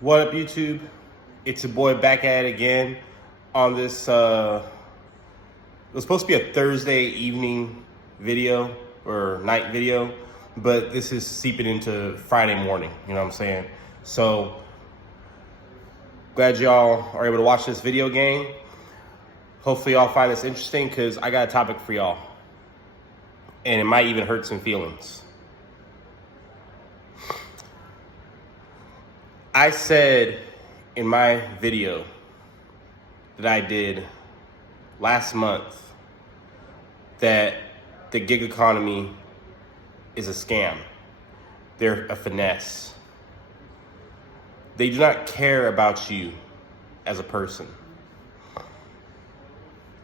What up, YouTube? It's your boy back at it again on this. It was supposed to be a Thursday evening video or night video, but this is seeping into Friday morning. You know what I'm saying? So glad y'all are able to watch this video game. Hopefully, y'all find this interesting because I got a topic for y'all, and it might even hurt some feelings. I said in my video that I did last month that the gig economy is a scam. They're a finesse. They do not care about you as a person.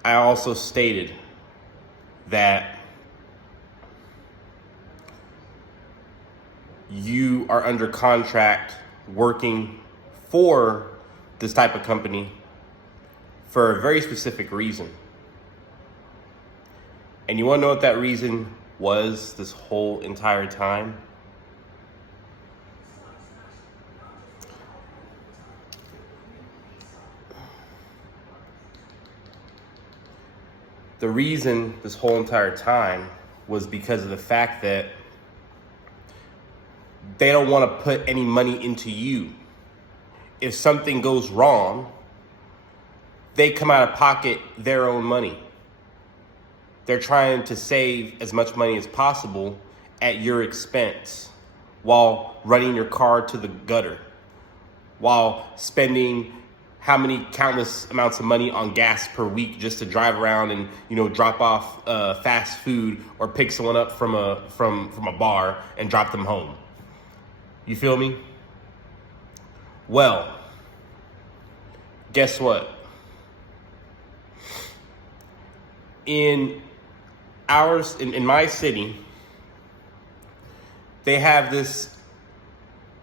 I also stated that you are under contract working for this type of company for a very specific reason. And you want to know what that reason was this whole entire time? The reason this whole entire time was because of the fact that they don't want to put any money into you. If something goes wrong, they come out of pocket their own money. They're trying to save as much money as possible at your expense while running your car to the gutter, while spending how many countless amounts of money on gas per week just to drive around and, drop off fast food or pick someone up from a bar and drop them home. You feel me? Well, guess what? In my city, they have this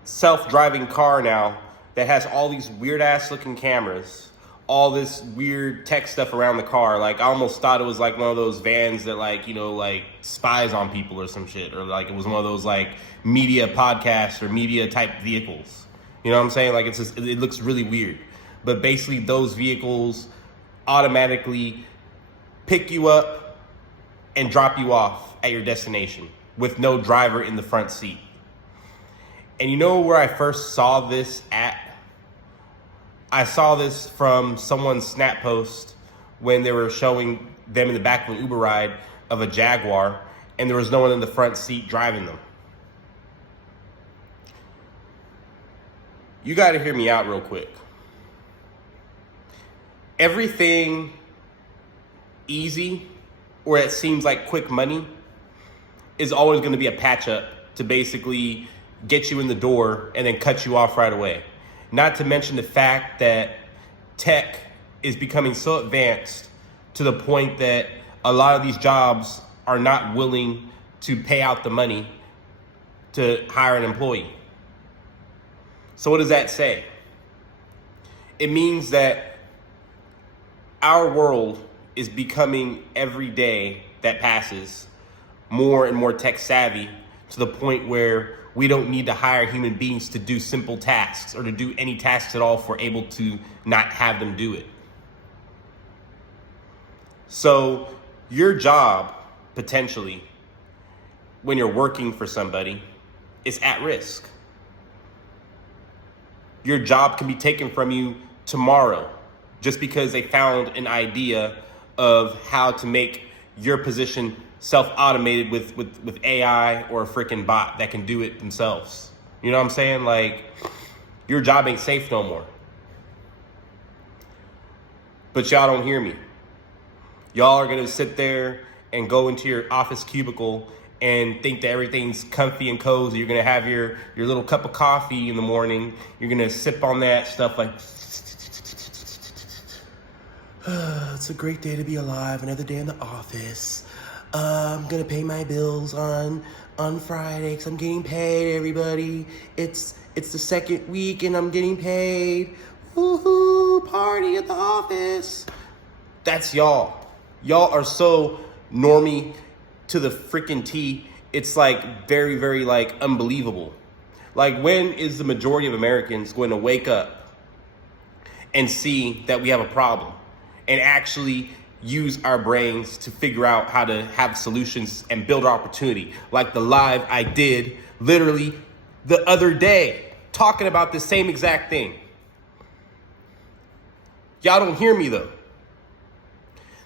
self-driving car now that has all these weird ass looking cameras, all this weird tech stuff around the car. Like, I almost thought it was like one of those vans that like spies on people or some shit, or like it was one of those like media podcasts or media type vehicles. You know what I'm saying? Like, it looks really weird. But basically those vehicles automatically pick you up and drop you off at your destination with no driver in the front seat. And you know where I first saw this at? I saw this from someone's Snap post when they were showing them in the back of an Uber ride of a Jaguar, and there was no one in the front seat driving them. You got to hear me out real quick. Everything easy, or it seems like quick money, is always going to be a patch up to basically get you in the door and then cut you off right away. Not to mention the fact that tech is becoming so advanced to the point that a lot of these jobs are not willing to pay out the money to hire an employee. So what does that say? It means that our world is becoming, every day that passes, more and more tech savvy, to the point where we don't need to hire human beings to do simple tasks or to do any tasks at all if we're able to not have them do it. So your job, potentially, when you're working for somebody, is at risk. Your job can be taken from you tomorrow just because they found an idea of how to make your position self-automated with AI or a freaking bot that can do it themselves. You know what I'm saying? Like, your job ain't safe no more. But y'all don't hear me. Y'all are gonna sit there and go into your office cubicle and think that everything's comfy and cozy. You're gonna have your little cup of coffee in the morning. You're gonna sip on that stuff like, it's a great day to be alive, another day in the office. I'm gonna pay my bills on Friday because I'm getting paid, everybody. It's the second week and I'm getting paid. Woohoo, party at the office. That's y'all. Y'all are so normie to the freaking T. It's like very, very like unbelievable. Like, when is the majority of Americans going to wake up and see that we have a problem and actually use our brains to figure out how to have solutions and build opportunity? Like the live I did literally the other day, talking about the same exact thing. Y'all don't hear me though.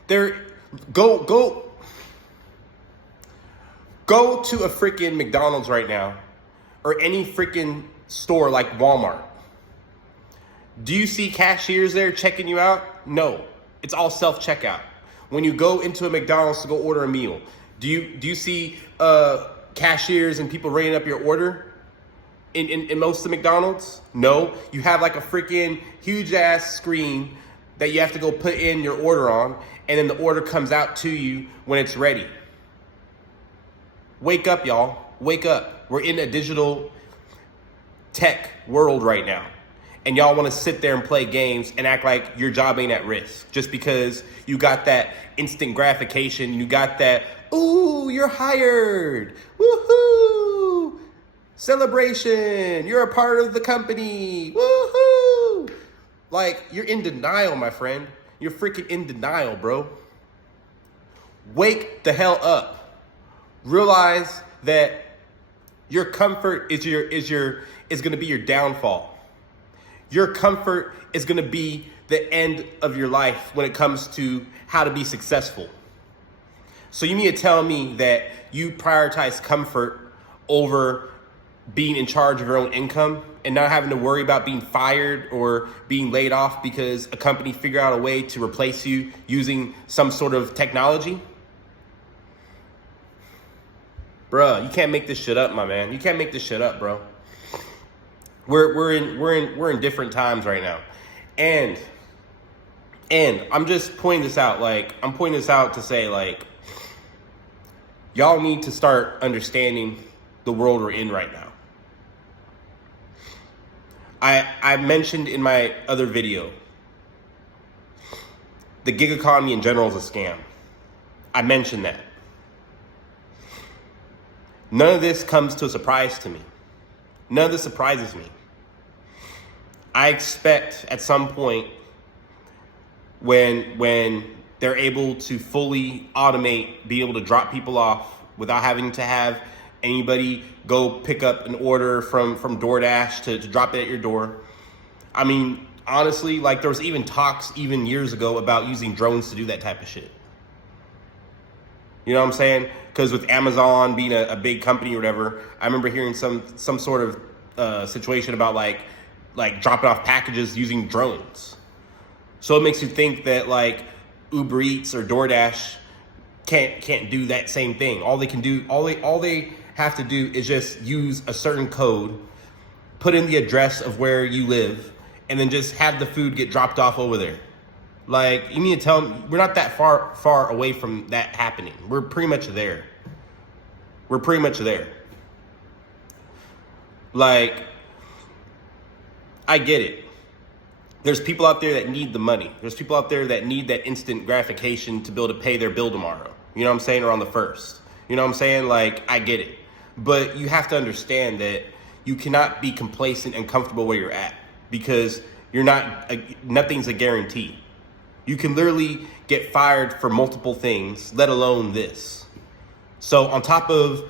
Go to a freaking McDonald's right now, or any freaking store like Walmart. Do you see cashiers there checking you out? No, it's all self-checkout. When you go into a McDonald's to go order a meal, do you see cashiers and people ringing up your order in most of the McDonald's? No, you have like a freaking huge ass screen that you have to go put in your order on, and then the order comes out to you when it's ready. Wake up, y'all. Wake up. We're in a digital tech world right now. And y'all want to sit there and play games and act like your job ain't at risk just because you got that instant gratification. You got that, ooh, you're hired. Woohoo! Celebration. You're a part of the company. Woohoo! Like, you're in denial, my friend. You're freaking in denial, bro. Wake the hell up. Realize that your comfort is going to be your downfall. Your comfort is going to be the end of your life when it comes to how to be successful. So you mean to tell me that you prioritize comfort over being in charge of your own income and not having to worry about being fired or being laid off because a company figured out a way to replace you using some sort of technology? Bruh, you can't make this shit up, my man. You can't make this shit up, bro. We're in different times right now. And I'm just pointing this out. Like, I'm pointing this out to say, like, y'all need to start understanding the world we're in right now. I mentioned in my other video, the gig economy in general is a scam. I mentioned that. None of this comes to a surprise to me. None of this surprises me. I expect at some point when they're able to fully automate, be able to drop people off without having to have anybody go pick up an order from DoorDash to drop it at your door. I mean, honestly, like, there was even talks even years ago about using drones to do that type of shit. You know what I'm saying? Because with Amazon being a big company or whatever, I remember hearing some sort of situation about like dropping off packages using drones. So it makes you think that like Uber Eats or DoorDash can't do that same thing. All they have to do is just use a certain code, put in the address of where you live, and then just have the food get dropped off over there. Like, you mean to tell me we're not that far away from that happening? We're pretty much there. We're pretty much there. Like, I get it. There's people out there that need the money. There's people out there that need that instant gratification to be able to pay their bill tomorrow. You know what I'm saying? Or on the 1st. You know what I'm saying? Like, I get it. But you have to understand that you cannot be complacent and comfortable where you're at, because nothing's a guarantee. You can literally get fired for multiple things, let alone this. So on top of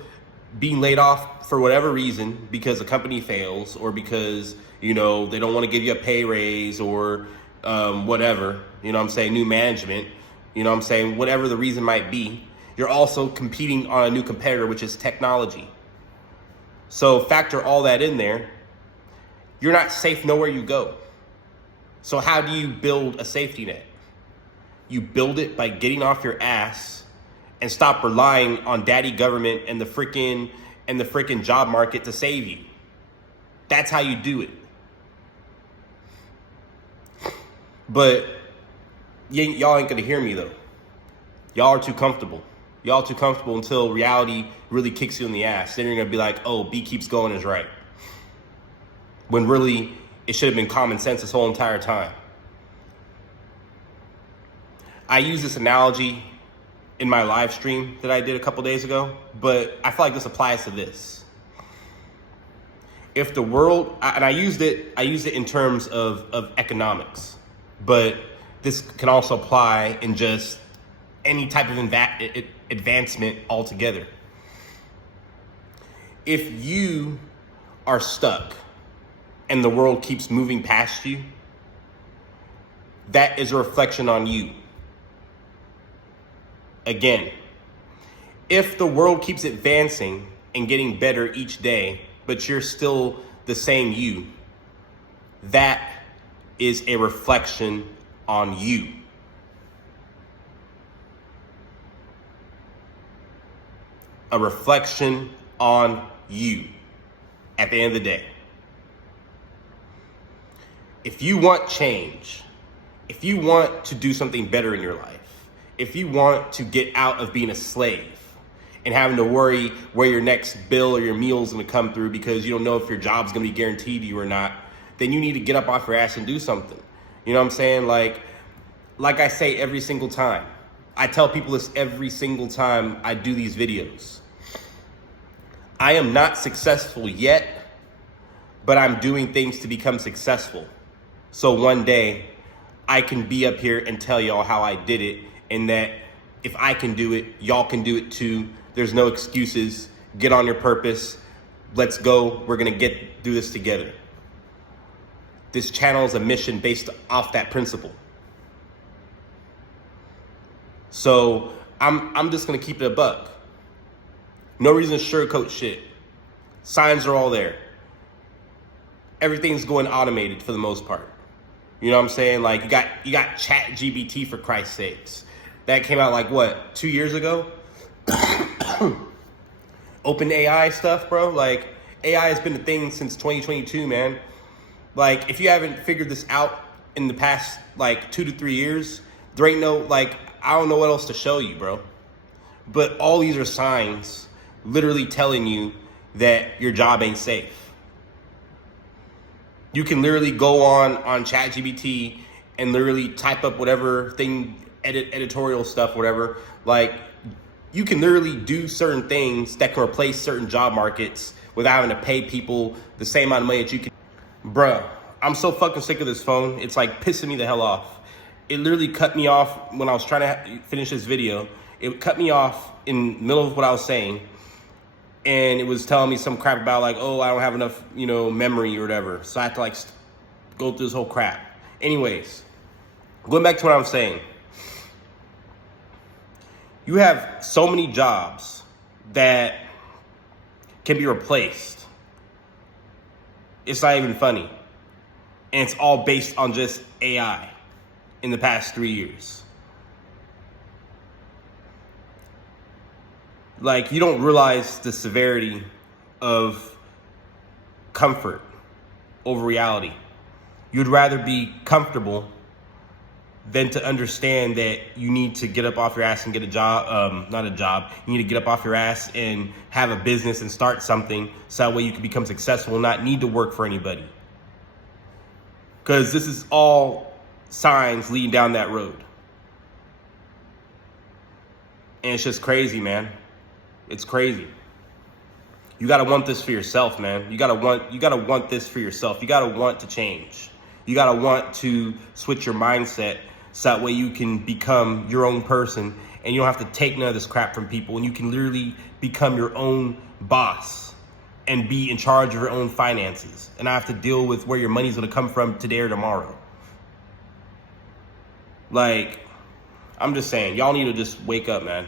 being laid off for whatever reason, because a company fails, or because, you know, they don't want to give you a pay raise, or whatever, you know what I'm saying, new management, you know what I'm saying, whatever the reason might be, you're also competing on a new competitor, which is technology. So factor all that in there, you're not safe nowhere you go. So how do you build a safety net? You build it by getting off your ass and stop relying on daddy government and the freaking job market to save you. That's how you do it. But y'all ain't gonna hear me though. Y'all are too comfortable. Y'all are too comfortable until reality really kicks you in the ass. Then you're gonna be like, oh, B keeps going is right. When really, it should have been common sense this whole entire time. I use this analogy in my live stream that I did a couple days ago, but I feel like this applies to this. If the world, and I used it in terms of economics, but this can also apply in just any type of advancement altogether. If you are stuck and the world keeps moving past you, that is a reflection on you. Again, if the world keeps advancing and getting better each day, but you're still the same you, that is a reflection on you. A reflection on you at the end of the day. If you want change, if you want to do something better in your life, if you want to get out of being a slave and having to worry where your next bill or your meal is going to come through because you don't know if your job's going to be guaranteed to you or not, then you need to get up off your ass and do something. You know what I'm saying? Like I say every single time. I tell people this every single time I do these videos. I am not successful yet, but I'm doing things to become successful. So one day I can be up here and tell y'all how I did it, and that if I can do it, y'all can do it too. There's no excuses. Get on your purpose. Let's go. We're going to do this together. This channel is a mission based off that principle. So I'm just going to keep it a buck. No reason to sugarcoat shit. Signs are all there. Everything's going automated for the most part. You know what I'm saying? Like you got ChatGPT, for Christ's sakes. That came out like what, 2 years ago? OpenAI stuff, bro. Like AI has been a thing since 2022, man. Like if you haven't figured this out in the past like 2 to 3 years, there ain't no, like, I don't know what else to show you, bro. But all these are signs literally telling you that your job ain't safe. You can literally go on ChatGPT and literally type up whatever thing, editorial stuff, whatever. Like, you can literally do certain things that can replace certain job markets without having to pay people the same amount of money that you can. Bruh, I'm so fucking sick of this phone. It's like pissing me the hell off. It literally cut me off when I was trying to finish this video. It cut me off in the middle of what I was saying. And it was telling me some crap about like, oh, I don't have enough, memory or whatever. So I had to like go through this whole crap. Anyways, going back to what I'm saying. You have so many jobs that can be replaced. It's not even funny. And it's all based on just AI in the past 3 years. Like, you don't realize the severity of comfort over reality. You'd rather be comfortable than to understand that you need to get up off your ass and get a job, not a job. You need to get up off your ass and have a business and start something so that way you can become successful and not need to work for anybody. Because this is all signs leading down that road. And it's just crazy, man. It's crazy. You gotta want this for yourself, man. You gotta want this for yourself. You gotta want to change. You gotta want to switch your mindset so that way you can become your own person and you don't have to take none of this crap from people, and you can literally become your own boss and be in charge of your own finances and not have to deal with where your money's gonna come from today or tomorrow. Like, I'm just saying, y'all need to just wake up, man.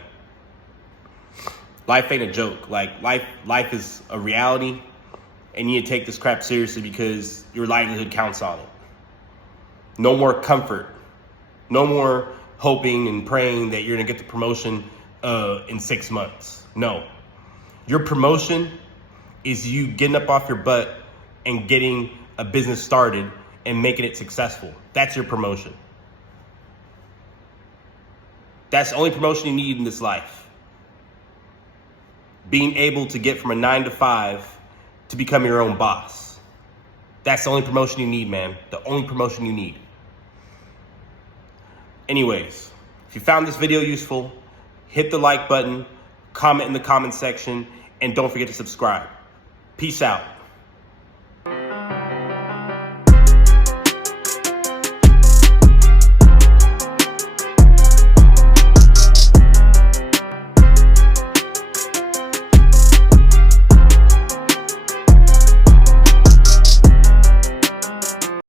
Life ain't a joke. Like, life is a reality, and you need to take this crap seriously because your livelihood counts on it. No more comfort. No more hoping and praying that you're gonna get the promotion in 6 months. No. Your promotion is you getting up off your butt and getting a business started and making it successful. That's your promotion. That's the only promotion you need in this life. Being able to get from a 9 to 5 to become your own boss. That's the only promotion you need, man. The only promotion you need. Anyways, if you found this video useful, hit the like button, comment in the comment section, and don't forget to subscribe. Peace out.